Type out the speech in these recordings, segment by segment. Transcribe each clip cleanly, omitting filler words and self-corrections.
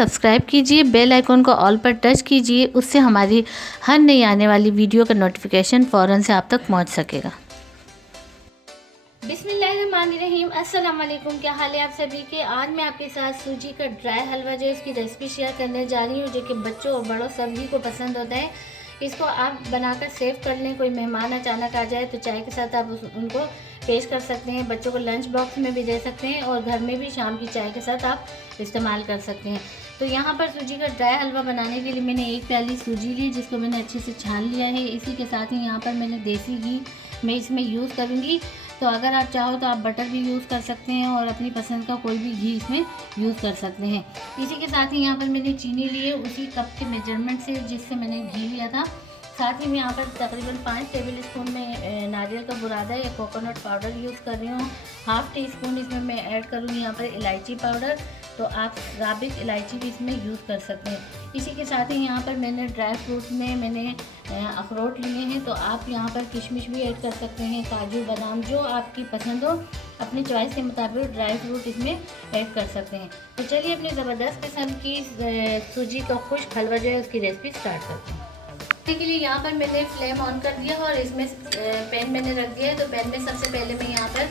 Subscribe कीजिए, bell icon को all पर टच कीजिए, उससे हमारी हर नई आने वाली वीडियो का नोटिफिकेशन फ़ौरन से आप तक पहुंच सकेगा। बिस्मिल्लाहिर्रहमानिर्रहीम, अस्सलाम वालेकुम। क्या हाल है आप सभी के। आज मैं आपके साथ सूजी का ड्राई हलवा जो है उसकी रेसिपी शेयर करने जा रही हूँ, जो कि बच्चों और बड़ों सभी को पसंद होता है। इसको आप बनाकर सेव कर लें। कोई मेहमान अचानक आ जाए तो चाय के साथ आप उनको पेश कर सकते हैं। बच्चों को लंच बॉक्स में भी दे सकते हैं और घर में भी शाम की चाय के साथ आप इस्तेमाल कर सकते हैं। तो यहाँ पर सूजी का ड्राई हलवा बनाने के लिए मैंने 1 प्याली सूजी ली, जिसको मैंने अच्छे से छान लिया है। इसी के साथ ही यहाँ पर मैंने देसी घी मैं इसमें यूज़ करूँगी। तो अगर आप चाहो तो आप बटर भी यूज़ कर सकते हैं और अपनी पसंद का कोई भी घी इसमें यूज़ कर सकते हैं। इसी के साथ ही यहाँ पर मैंने चीनी ली है उसी कप के मेजरमेंट से जिससे मैंने घी लिया था। साथ ही मैं यहाँ पर तकरीबन 5 टेबल स्पून में नारियल का बुरादा या कोकोनट पाउडर यूज़ कर रही हूँ। हाफ़ टी स्पून इसमें मैं ऐड करूँगी यहाँ पर इलायची पाउडर। तो आप साबित इलायची भी इसमें यूज़ कर सकते हैं। इसी के साथ ही यहाँ पर मैंने ड्राई फ्रूट में मैंने अखरोट लिए हैं, तो आप यहाँ पर किशमिश भी ऐड कर सकते हैं, काजू बादाम जो आपकी पसंद हो, अपनी चॉइस के मुताबिक ड्राई फ्रूट इसमें ऐड कर सकते हैं। तो चलिए अपनी ज़बरदस्त किस्म की सूजी का खुश्क हलवा जो है उसकी रेसिपी स्टार्ट करते हैं। के लिए यहाँ पर मैंने फ्लेम ऑन कर दिया और इसमें पैन मैंने रख दिया है। तो पैन में सबसे पहले मैं यहाँ पर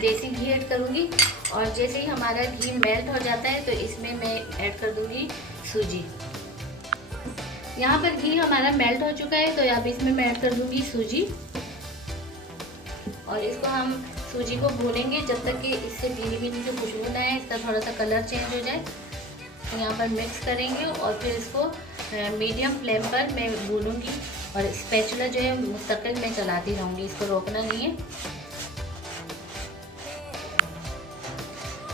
देसी घी ऐड करूँगी और जैसे ही हमारा घी मेल्ट हो जाता है तो इसमें मैं ऐड कर दूँगी सूजी। यहाँ पर घी हमारा मेल्ट हो चुका है तो अब इसमें मैं ऐड कर दूँगी सूजी और इसको हम सूजी को भूनेंगे जब तक कि इससे धीरे धीरे से खुशबू ना आए, इसका थोड़ा सा कलर चेंज हो जाए। तो यहाँ पर मिक्स करेंगे और फिर इसको मीडियम फ्लेम पर मैं भूनूंगी और स्पैचुला जो है मुस्तकिल मैं चलाती रहूँगी, इसको रोकना नहीं है।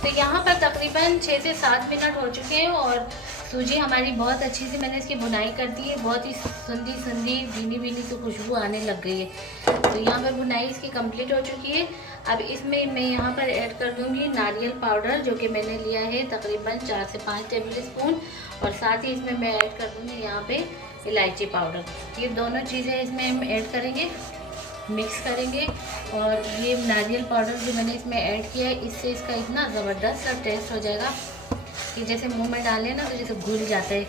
तो यहाँ पर तकरीबन 6 से 7 मिनट हो चुके हैं और सूजी हमारी बहुत अच्छी से मैंने इसकी भुनाई कर दी है। बहुत ही सुंदी भीनी भीनी सी खुशबू आने लग गई है। तो यहाँ पर भुनाई इसकी कंप्लीट हो चुकी है। अब इसमें मैं यहाँ पर ऐड कर दूँगी नारियल पाउडर, जो कि मैंने लिया है तकरीबन 4 से 5 टेबल स्पून, और साथ ही इसमें मैं ऐड कर दूँगी यहाँ पे इलायची पाउडर। ये दोनों चीज़ें इसमें हम ऐड करेंगे, मिक्स करेंगे। और ये नारियल पाउडर जो मैंने इसमें ऐड किया है, इससे इसका इतना ज़बरदस्त सा टेस्ट हो जाएगा कि जैसे मुंह में डालें ना तो जैसे घुल जाता है,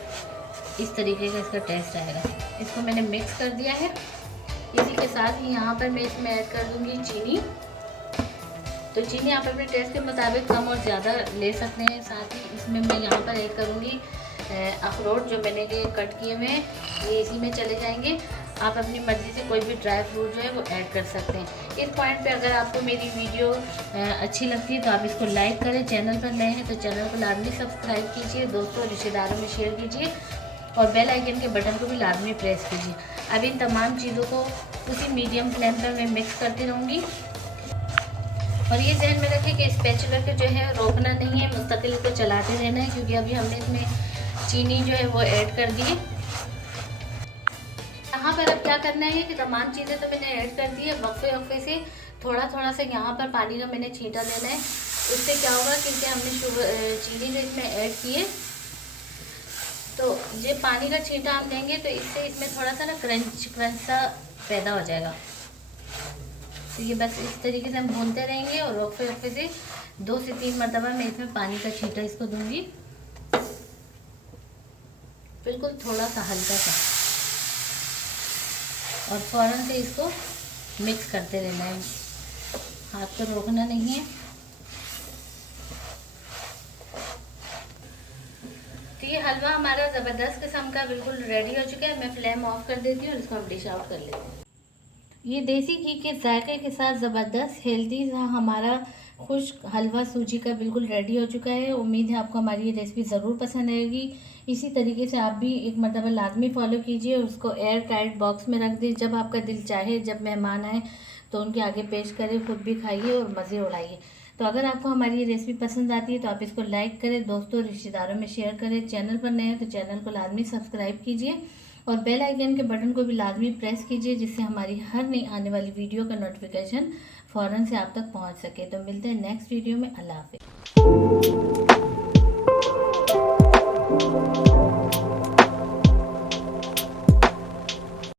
इस तरीके का इसका टेस्ट आएगा। इसको मैंने मिक्स कर दिया है। इसी के साथ ही यहाँ पर मैं इसमें ऐड कर दूँगी चीनी। तो चीनी आप अपने टेस्ट के मुताबिक कम और ज़्यादा ले सकते हैं। साथ ही इसमें मैं यहाँ पर ऐड करूँगी अखरोट जो मैंने ये कट किए हुए हैं, ये इसी में चले जाएंगे। आप अपनी मर्ज़ी से कोई भी ड्राई फ्रूट जो है वो ऐड कर सकते हैं। इस पॉइंट पे अगर आपको मेरी वीडियो अच्छी लगती है तो आप इसको लाइक करें। चैनल पर नए हैं तो चैनल को लाजमी सब्सक्राइब कीजिए, दोस्तों और रिश्तेदारों में शेयर कीजिए और बेल आइकन के बटन को भी लाजमी प्रेस कीजिए। अब इन तमाम चीज़ों को उसी मीडियम फ्लेम पर मैं मिक्स करती रहूँगी और ये ध्यान में रखें कि स्पैचुला को जो है रोकना नहीं है, मुस्तकिल को चलाते रहना है, क्योंकि अभी हमने इसमें चीनी जो है वो ऐड कर दी है। यहाँ पर अब क्या करना है कि तमाम चीज़ें तो मैंने ऐड कर दी है, वक्फे से थोड़ा थोड़ा सा यहाँ पर पानी का मैंने छींटा लेना है। उससे क्या होगा, क्योंकि हमने चीनी जो इसमें ऐड की है, तो ये पानी का छींटा हम देंगे तो इससे इसमें थोड़ा सा ना क्रंच सा पैदा हो जाएगा। तो ये बस इस तरीके से हम भूनते रहेंगे और वक्फे से 2 से 3 मरतबा मैं इसमें पानी का छींटा इसको दूंगी, बिल्कुल थोड़ा सा हल्का सा, और फ़ौरन से इसको मिक्स करते रहना है, हाथ को रोकना नहीं है। तो ये हलवा हमारा ज़बरदस्त किस्म का बिल्कुल रेडी हो चुका है। मैं फ्लेम ऑफ कर देती हूँ और इसको हम डिश आउट कर लेते हैं। ये देसी घी के जायके के साथ ज़बरदस्त हेल्दी सा हमारा खुश्क हलवा सूजी का बिल्कुल रेडी हो चुका है। उम्मीद है आपको हमारी ये रेसिपी ज़रूर पसंद आएगी। इसी तरीके से आप भी एक मरतबा लाजमी फॉलो कीजिए, उसको एयर टाइट बॉक्स में रख दीजिए। जब आपका दिल चाहे, जब मेहमान आए तो उनके आगे पेश करें, खुद भी खाइए और मज़े उड़ाइए। तो अगर आपको हमारी ये रेसिपी पसंद आती है तो आप इसको लाइक करें, दोस्तों रिश्तेदारों में शेयर करें। चैनल पर नए हैं तो चैनल को लाजमी सब्सक्राइब कीजिए और बेल आइकन के बटन को भी लाजमी प्रेस कीजिए, जिससे हमारी हर नई आने वाली वीडियो का नोटिफिकेशन फ़ौरन से आप तक पहुंच सके। तो मिलते हैं नेक्स्ट वीडियो में। अल्लाह हाफ़िज़।